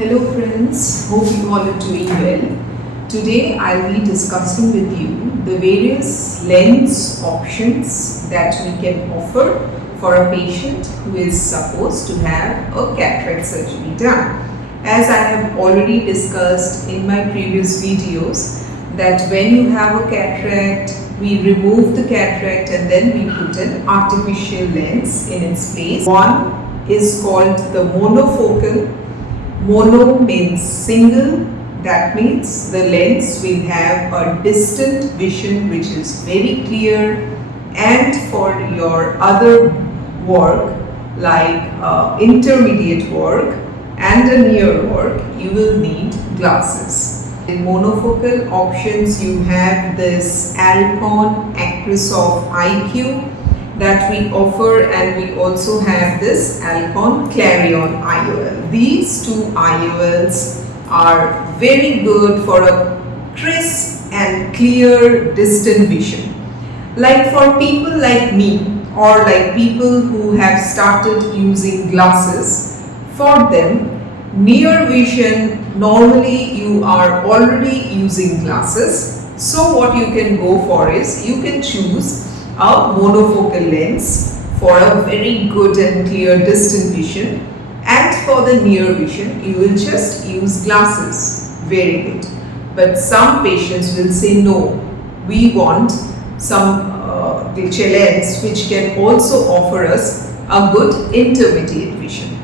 Hello friends, hope you all are doing well. Today I'll be discussing with you the various lens options that we can offer for a patient who is supposed to have a cataract surgery done. As I have already discussed in my previous videos that when you have a cataract, we remove the cataract and then we put an artificial lens in its place. One is called the monofocal. Mono means single, that means the lens will have a distant vision which is very clear, and for your other work like intermediate work and a near work you will need glasses. In monofocal options you have this Alcon Acrysof IQ that we offer, and we also have this Alcon Clarion IOL. These two IOLs are very good for a crisp and clear distant vision. Like for people like me or like people who have started using glasses, for them near vision, normally you are already using glasses. So what you can go for is you can choose a monofocal lens for a very good and clear distant vision, and for the near vision you will just use glasses. Very good. But some patients will say no, we want some lens which can also offer us a good intermediate vision.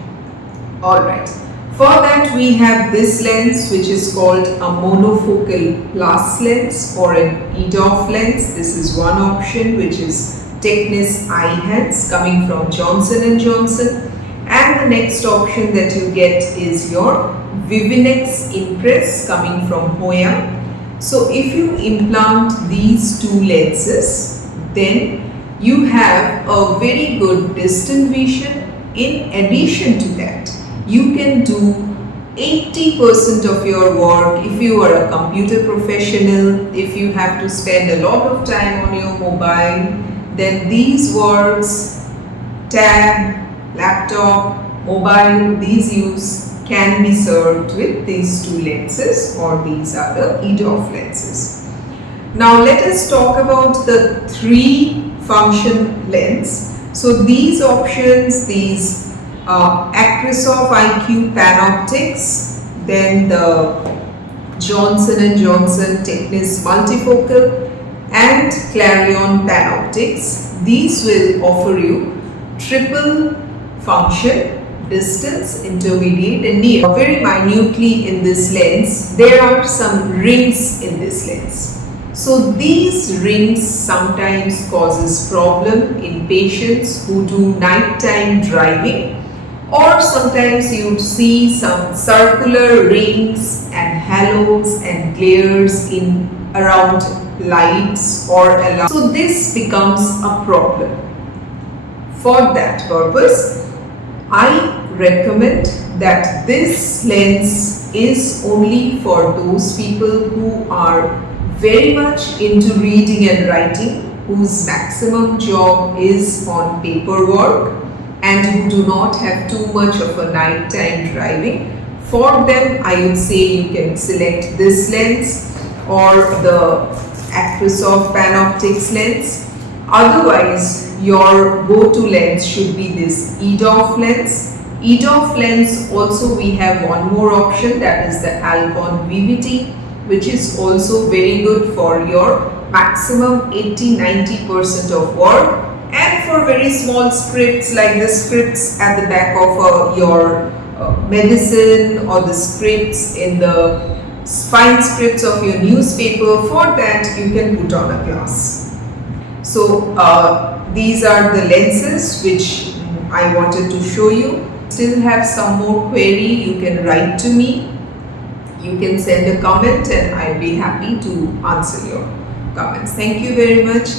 Alright, for that we have this lens which is called a monofocal plus lens or an EDOF lens. This is one option, which is Technis Eyehance coming from Johnson & Johnson, and the next option that you get is your Vivinex Impress coming from Hoya. So if you implant these two lenses, then you have a very good distant vision. In addition to that, you can do 80% of your work if you are a computer professional. If you have to spend a lot of time on your mobile, then these works, tab, laptop, mobile, these use can be served with these two lenses, or these are the EDOF lenses. Now let us talk about the three function lens. So these options, these Acrysof IQ Panoptics, then the Johnson & Johnson Technis Multifocal and Clarion Panoptics, these will offer you triple function, distance, intermediate and near. Very minutely in this lens, there are some rings in this lens. So these rings sometimes causes problem in patients who do nighttime driving, or sometimes you see some circular rings and halos and glares in around lights or alarm. So this becomes a problem. For that purpose, I recommend that this lens is only for those people who are very much into reading and writing, whose maximum job is on paperwork, and who do not have too much of a nighttime driving. For them, I would say you can select this lens or the Acrysof Panoptics lens. Otherwise, your go-to lens should be this EDOF lens. EDOF lens also we have one more option, that is the Alcon VVT, which is also very good for your maximum 80-90% of work, and for very small scripts like the scripts at the back of your medicine, or the scripts in the fine scripts of your newspaper. For that you can put on a glass. So these are the lenses which I wanted to show you. Still have some more query, you can write to me. You can send a comment and I'll be happy to answer your comments. Thank you very much.